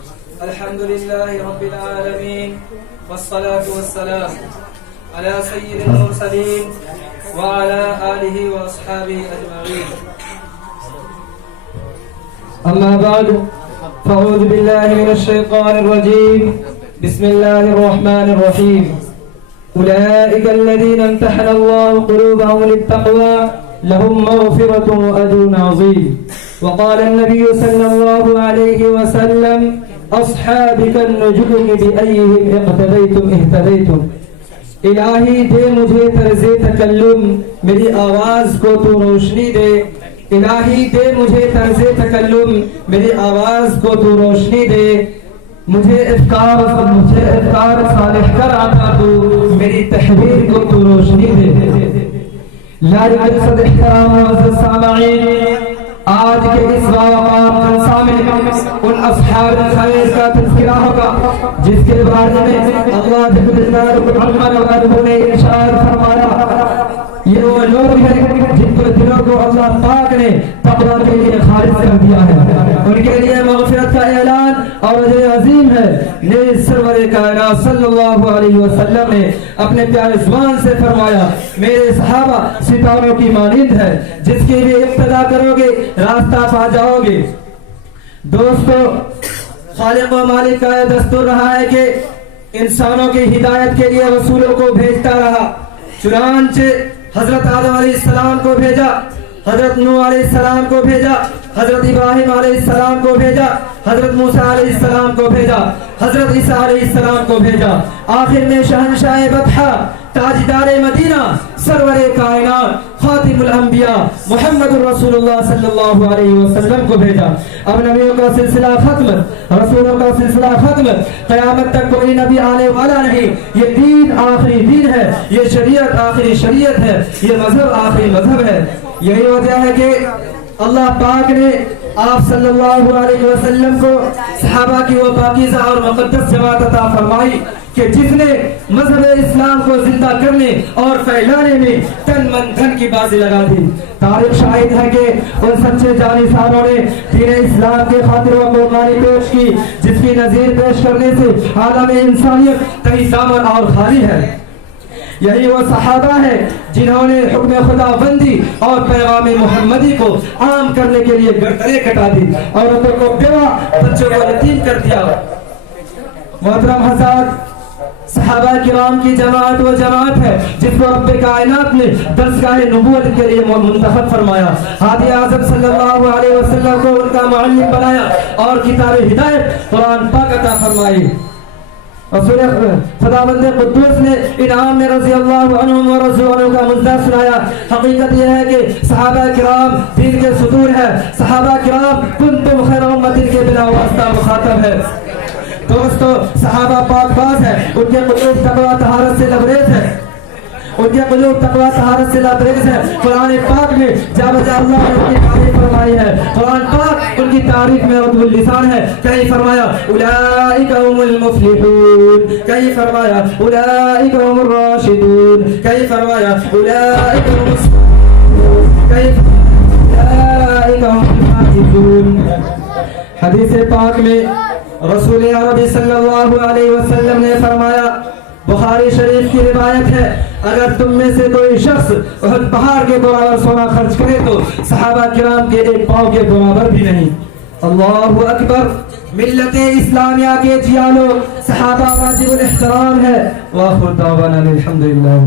الحمد لله رب العالمين والصلاة والسلام على سيد المرسلين وعلى آله وأصحابه أجمعين. أما بعد فأعوذ بالله من الشيطان الرجيم. بسم الله الرحمن الرحيم. أولئك الذين امتحن الله قلوبهم للتقوى لهم مغفرة وأجر عظيم. وقال النبي صلى الله عليه وسلم أصحابي كالنجوم بأيهم اقتديتم اهتديتم. الہی دے مجھے طرز تکلم میری آواز کو تو روشنی دے. الہی دے مجھے طرز تکلم میری آواز کو تو روشنی دے. مجھے افکار صالح کر آتا تو میری تحریر کو تو روشنی دے. لائق صد احترام معزز سامعین، آج کے اس واقعات جلسہ میں ان اصحاب خیر کا تذکرہ ہوگا جس کے بارے میں اللہ جل جلالہ نے ارشاد فرمایا یہ وہ لوگ ہیں جن کے دلوں کو اللہ پاک نے تقوی کے لیے خالص کر دیا ہے. ان کے لیے مغفرت کا اعلان اور اجر عظیم ہے. نیز سرور کائنات صلی اللہ علیہ وسلم نے اپنے پیارے زبان سے فرمایا میرے صحابہ ستاروں کی مانند ہے جس کی بھی اقتدا کرو گے راستہ پا جاؤ گے. دوستو، خالق و مالک کا یہ دستور رہا ہے کہ انسانوں کی ہدایت کے لیے رسولوں کو بھیجتا رہا. چنانچہ حضرت آدم علیہ السلام کو بھیجا، حضرت نوح علیہ السلام کو بھیجا، حضرت ابراہیم علیہ السلام کو بھیجا، حضرت موسیٰ علیہ السلام کو بھیجا، حضرت عیسیٰ علیہ السلام کو بھیجا. آخر میں شہنشاہ بطحہ، تاجدار مدینہ، سرور کائنات، خاتم الانبیاء محمد رسول اللہ صلی اللہ علیہ وسلم کو بھیجا. اب نبیوں کا سلسلہ ختم، رسولوں کا سلسلہ ختم، قیامت تک کوئی نبی آنے والا نہیں. یہ دین آخری دین ہے، یہ شریعت آخری شریعت ہے، یہ مذہب آخری مذہب ہے. یہی وجہ ہے کہ اللہ پاک نے آپ صلی اللہ علیہ وسلم کو صحابہ کی وہ پاکیزہ اور مقدس جماعت عطا فرمائی کہ جس نے مذہب اسلام کو زندہ کرنے اور پھیلانے میں تن من دھن کی بازی لگا دی. تاریخ شاہد ہے کہ ان سچے جانشینوں نے دین اسلام کے خاطر و قربانی پیش کی جس کی نظیر پیش کرنے سے عالم انسانیت کہیں دامن اور خالی ہے. یہی وہ صحابہ ہیں جنہوں نے حکم خدا بندی اور پیغام محمدی کو عام کرنے کے لیے گردنیں کٹا دی، عورتوں کو بیوہ، بچوں کو یتیم کر دیا. محترم حضرات، صحابہ کرام کی جماعت وہ جماعت ہے جس کو رب کائنات نے درسگاہ نبوت کے لیے منتخب فرمایا. ہادی اعظم صلی اللہ علیہ وسلم کو ان کا معلم بنایا اور کتاب ہدایت قرآن پاک عطا فرمائی. رسول خداوند قدوس نے انعام میں رضی اللہ عنہم و رضوا عنہ کا مجدہ سنایا. حقیقت یہ ہے کہ صحابہ کرام دین کے ستون ہے. صحابہ کرام کنتم خیر امت کے بلا واسطہ مخاطب ہے. دوستو، صحابہ پاک باز ہے، ان کے قلوب تقوی طہارت سے لبریز ہے، ان کے قلوب تقوی طہارت سے لبریز ہے. قرآن پاک میں جا بجا اللہ نے ان کی تعریف فرمائی ہے. قرآن پاک ان کی تعریف میں رب اللسان ہے. کہیں فرمایا اولئک هم المفلحون، کہیں فرمایا اولئک هم الراشدون، کہیں فرمایا اولئک هم الصالحون، کہیں اولئک هم الفائزون. حدیث پاک میں رسول عربی صلی اللہ علیہ وسلم نے فرمایا، بخاری شریف کی روایت ہے، اگر تم میں سے کوئی شخص احد پہاڑ کے برابر سونا خرچ کرے تو صحابہ کرام کے ایک پاؤں کے برابر بھی نہیں. اللہ اکبر. ملت اسلامیہ کے جیالو، صحابہ واجب الاحترام ہے. وآخر دعوانا الحمدللہ.